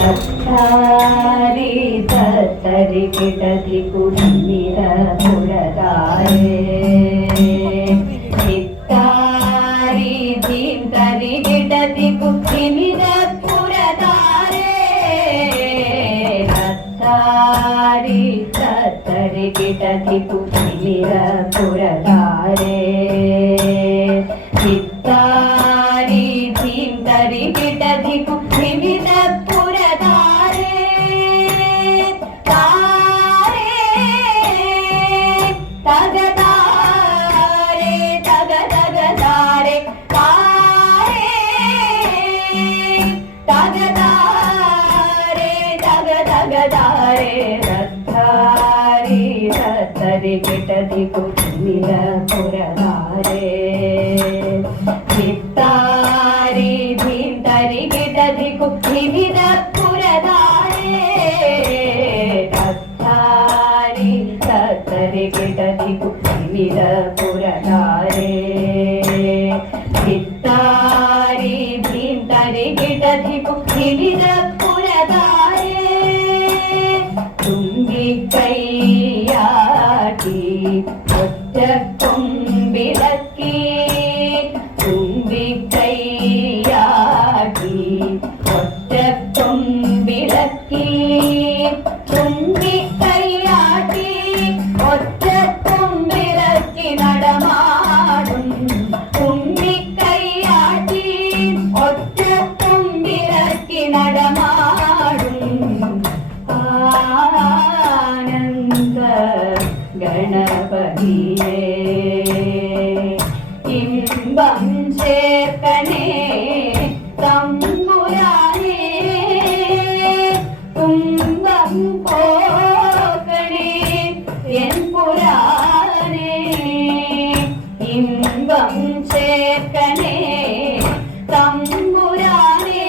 തത്താരി തത്തരി കിടതി കുടിമിര പുഴതാരേ ചിത്താരി ധീം തരി കിടതി കുടിമിര പുഴതാരേ തത്താരി തത്തരി കിടതി കുടിമിര പുഴതാരേ ചിത്താരി ധീം തരി കിടതി കുടിമിര കിടതി കുടിമിര പുഴതാരേ ചിത്താരി ധീം തരി കിടതി കുടിമിര പുഴതാരേ തത്താരി തത്തരി കിടതി കുടിമിര പുഴതാരേ ചിത്താരി ധീം തരി കിടതി കുടിമിര പുഴതാരേ തുമ്പിക്കൈയാട്ടി ഒറ്റക്കൊമ്പിളക്കി തുമ്പിക്കൈയാട്ടി ഒറ്റക്കൊമ്പിളക്കി തുമ്പിക്കൈയാട്ടി ഒറ്റക്കൊമ്പിളക്കി നടമാടും തുമ്പിക്കൈയാട്ടി ഒറ്റക്കൊമ്പിളക്കി നടമാടും ആനന്ദ ഗണപതിയേ ഇമ്പം ചേർക്കണേ തമ്പുരാനേ തുമ്പം പോകണേ എൻ പുരാനേ ഇമ്പം ചേർക്കണേ തമ്പുരാനേ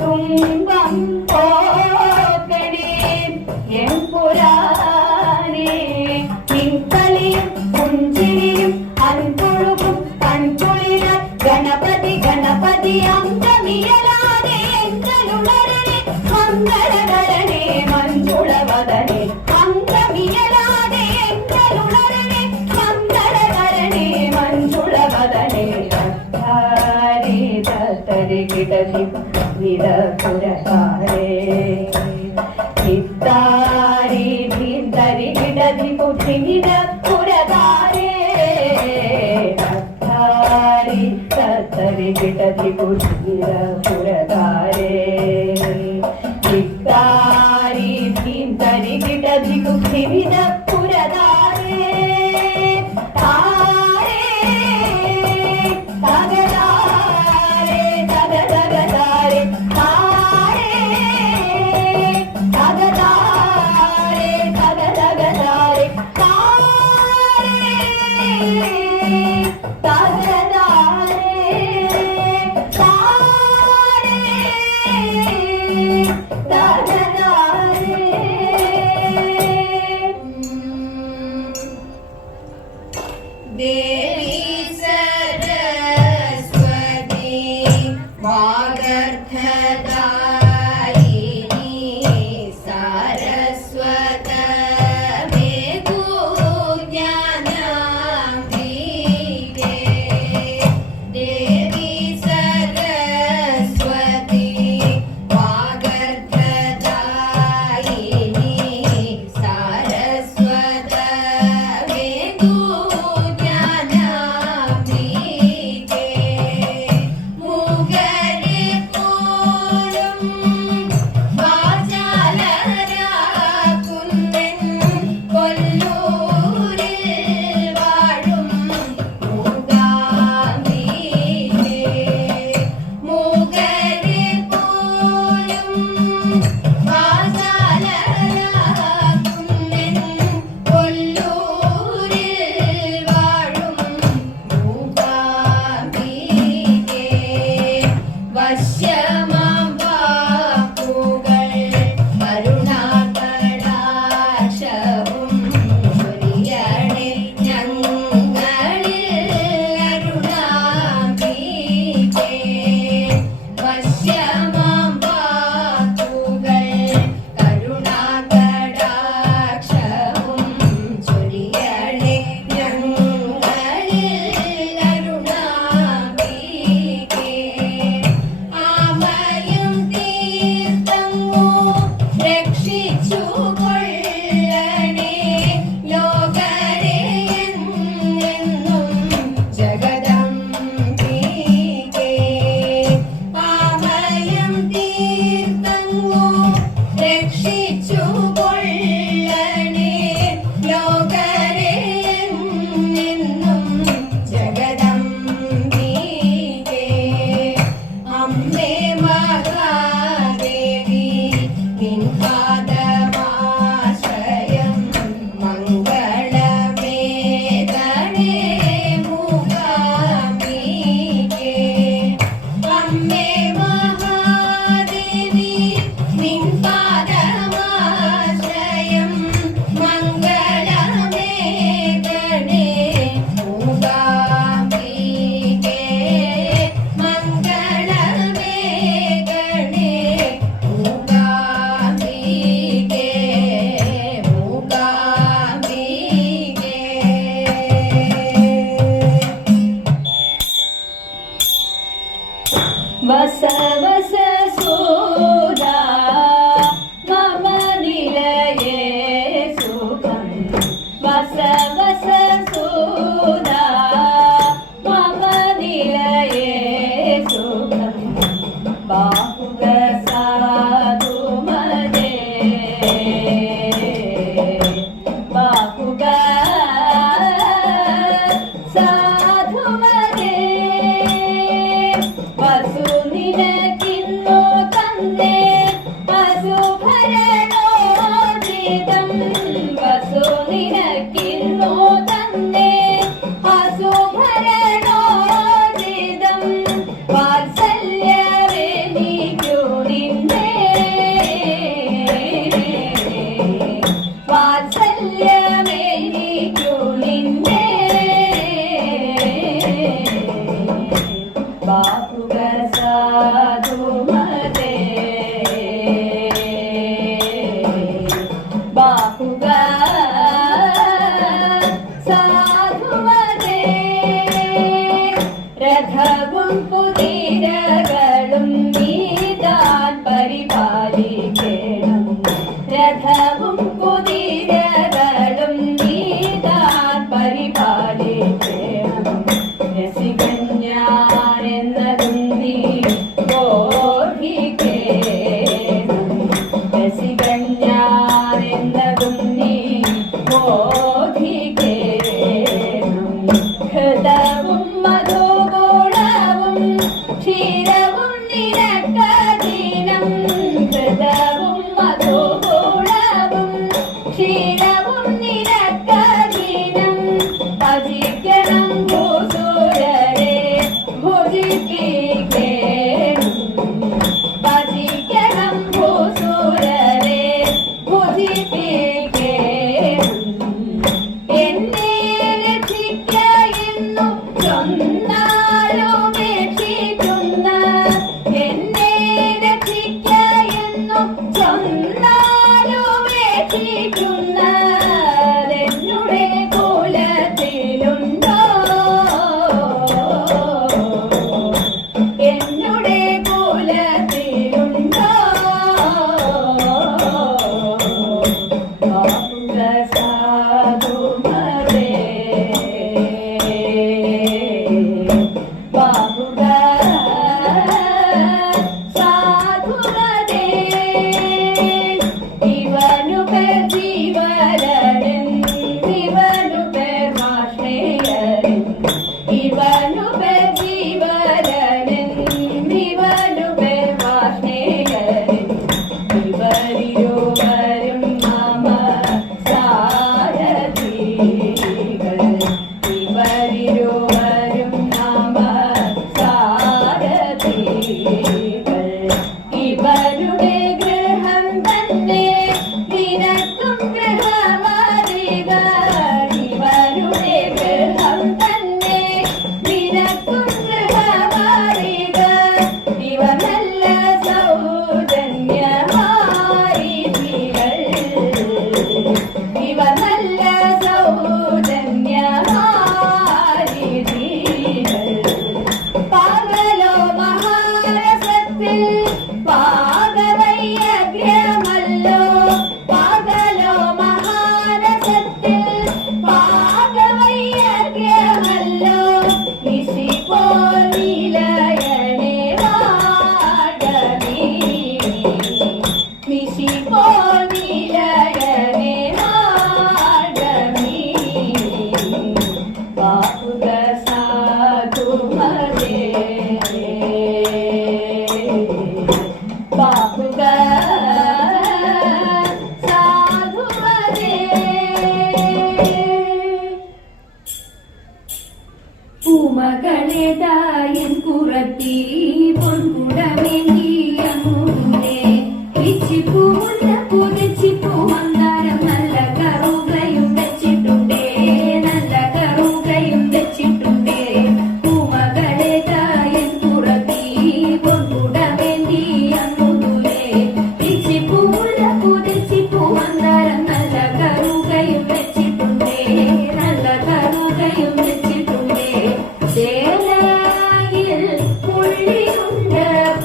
തുമ്പം പോകണേ എൻ പുരാനേ നിൻകളിയും പുഞ്ചിരിയും അൻപൊഴുകും കൺകുളിര ഗണപതി ഗണപതി അന്തമിയലാതെ എങ്കലുണരണേ മംഗളകരണേ മഞ്ജുളവദനേ അന്തമിയലാതെ എങ്കലുണരണേ മംഗളകരണേ മഞ്ജുളവദനേ തത്താരി തത്തരി കിടതി കുടിമിര പുഴതാരേ ചിത്താരി ധീം തരി കിടതി കുടിമിര പുഴതാരേ തത്താരി തത്തരി കിടതി കുടിമിര പുഴതാരേ ചിത്താരി ധീം തരി കിടതി കുടിമിര പുഴതാരേ താരേ തകതാരേ തകതകതാരേ താരേ തകതാരേ തകതകതാരേ താരേ देवी सरस्वती वागर्थदायिनी सारस्वत मेघो ज्ञानाम्बिके देवी सरस्वती वागर्थदायिनी सारस्वत मेघो Shama അമ്മേ മഹാദേവി നിൻ പാദമാശ്രയം മംഗളമേ ഗണേ മൂകാംബികേ മംഗളമേ ഗണേ മൂകാംബികേ വസ വസ സൂദാ മമ നിലയേ സുഖം വസ വസ സൂദാ മമ നിലയേ സുഖം ബാഹുക സാധുമദേ ബാഹുക സാധുമദേ വസു നിനക്കിന്നു തന്നേ വസുഭരണോചിതം വസു നിനക്കിന്നു തന്നേ വസുഭരണോചിതം വാത്സല്യമെനിക്കു നിന്നേ വാത്സല്യമെനിക്കു നിന്നേ ബാഹുക സാധുമദേ ബാഹുക സാധുമദേ രഥവും കുതിരകളും നീതാൻ പരിപാലിക്കണം രഥവും കുതിരകളും നീതാൻ പരിപാലിക്കണം രസികൻ ഞാനെന്നതും നീ ബോധിക്കേണം രസികൻ ഞാനെന്നതും നീ ബോധിക്കേണം ഹൃദവും മധുഗുണവും ക്ഷീരവും നിനക്കധീനം ഹൃദവും മധുഗുണവും ക്ഷീരവും നിനക്കധീനം ഭജിക്കണം ഭൂസുരരെ ഭുജിപ്പിക്കേണം ഭജിക്കണം ഭൂസുരരെ ഭുജിപ്പിക്കേണം എന്നെ രക്ഷിക്ക എന്നു ചൊന്നാലുപേക്ഷിക്കുന്ന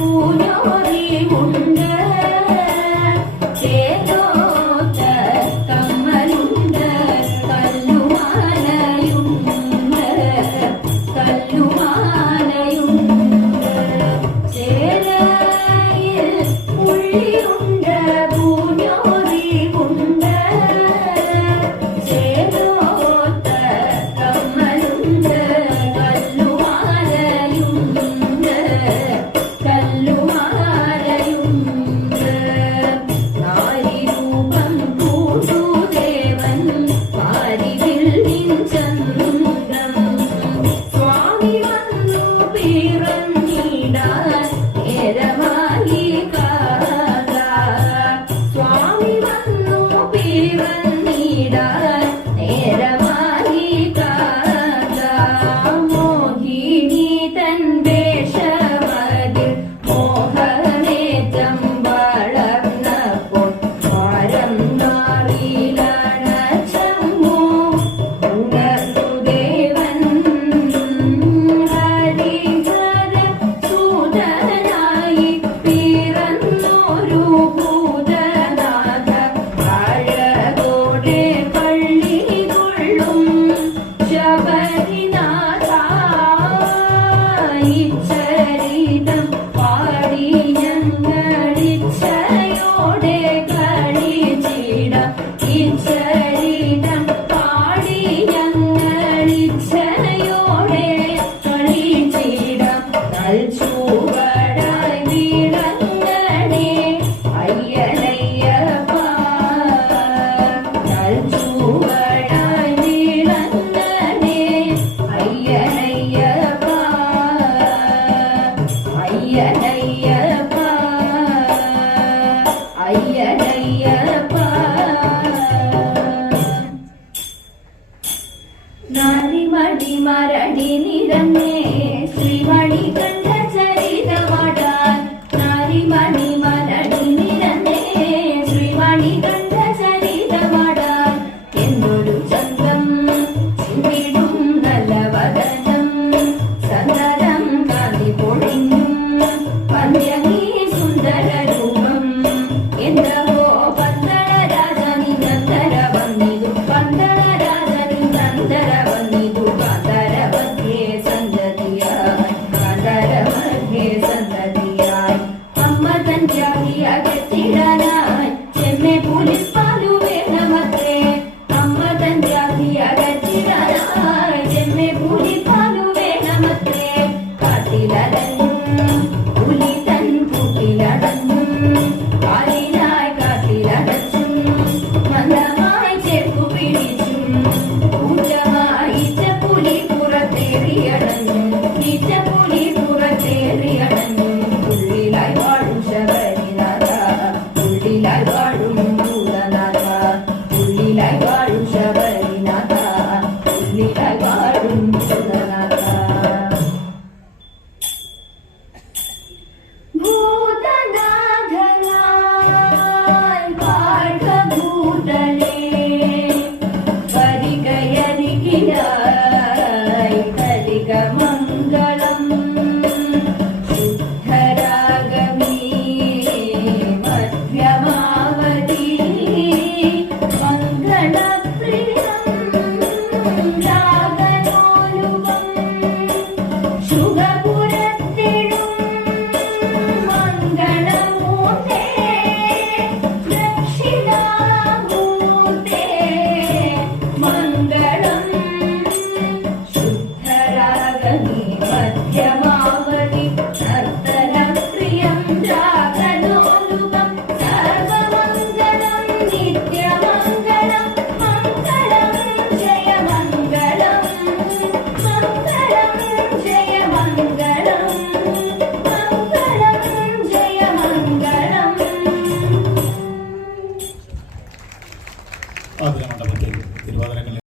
പൂഞ്ഞോറിവുണ്ട് ചേരോത്ത കമ്മലുണ്ട് കല്ലുമാലയുണ്ട് കല്ലുമാലയുണ്ട് ചേരയിൽ പുള്ളിയുണ്ട് പൂഞ്ഞോറിവുണ്ട് ചേരോത്ത കമ്മലുണ്ട് കല്ലുമാലയുണ്ട് കല്ലുമാലയുണ്ട് നാരിരൂപം കൂട്ടുദേവൻ പാരിവിൽ നിൻചന്ദ്രം സ്വാമി വന്നു പിറന്നിടാൻ നേരമായി കാക സ്വാമി വന്നു പിറന്നിടാൻ നേരമായി കാക മോഹിനി തൻ വേഷമതിൽ മോഹനേറ്റം വളർന്നപ്പോൾ ഭാരം നാറിലണച്ചമ്മോ ഉണർന്നു ദേവൻ ഹരിഹര സൂതനായി പിറന്നൊരു ഭൂതനാഥ അഴകോടെ പള്ളി കൊള്ളും ശബരിനാഥ ഇച്ചരിതം പാടി ഞങ്ങളിച്ഛയോടെ കളിച്ചിടാം ഇച്ചരിതം പാടി ഞങ്ങളിച്ഛയോടെ കളിച്ചിടാം കൽച്ചൂവടായി വിളങ്ങണേ അയ്യനയ്യപ്പ കൽച്ചൂവടായി വിളങ്ങണേ അയ്യനയ്യപ്പ അയ്യനയ്യപ്പ അയ്യനയ്യപ്പ നാരിമടി മരടി നിരന്നേ ശ്രീമണി കണ്ഠ ചരിതമാടാൻ നാരിമണി മരടി നിരന്നേ ശ്രീമണി കണ്ഠ ചരിതമാടാൻ എന്നൊരു ചന്തം ചിന്തിടും നല്ല വദനം സന്ദരം കാന്തി പൊളിഞ്ഞും പന്യങ്ങി സുന്ദര രൂപം എന്തോ പന്തള രാജനി നന്ദര വന്നിതു പന്തള രാജനി നന്ദര വന്നിതു കാന്തര മധ്യേ സന്തതിയായി കാന്തര മധ്യേ സന്തതിയായി അമ്മ തൻ ജാതി അകറ്റിടാനായി ചെമ്മെ പുലിപ്പാലു വേണമത്രേ അമ്മ തൻ ജാതി അകറ്റിടാനായി ചെമ്മെ പുലിപ്പാലു വേണമത്രേ കാട്ടിലടങ്ങും പുലി തൻ കൂട്ടിലടങ്ങും കാലിനായി കാട്ടിലടച്ചും മന്ദമായി ചെപ്പു പിടിച്ചും കൂറ്റമായി പുലി പുറത്തേറിയടഞ്ഞു പുലി പുറത്തേറിയടഞ്ഞു ഉള്ളിലായി വാഴും ശബരിനാഥ ഉള്ളിലായി വാഴും ഭൂതനാഥ ഉള്ളിലായി വാഴും ശബരിനാഥ ഉള്ളിലായി വാഴും ഭൂതനാഥ ഭൂതനാഥനായി പാഠ ഭൂതലേ പരികയരികിലായി കലിക മംഗളം ശുദ്ധരാഗമീ മധ്യമാവതി മംഗളപ്രിയം രാഗലോലുപം ശുഭപുരത്തിടും മംഗളമൂർത്തേ ദക്ഷിണാമൂർത്തേ മംഗളം ശുദ്ധരാഗമീ മധ്യമാവതി നർത്തനപ്രിയം രാഗലോലുപം സർവമംഗളം നിത്യമംഗളം മംഗളം ജയ മംഗളം മംഗളം ജയ മംഗളം മംഗളം ജയ മംഗളം ആദ്യ മണ്ഡപത്തിൽ തിരുവാതിരക്കല്യാണം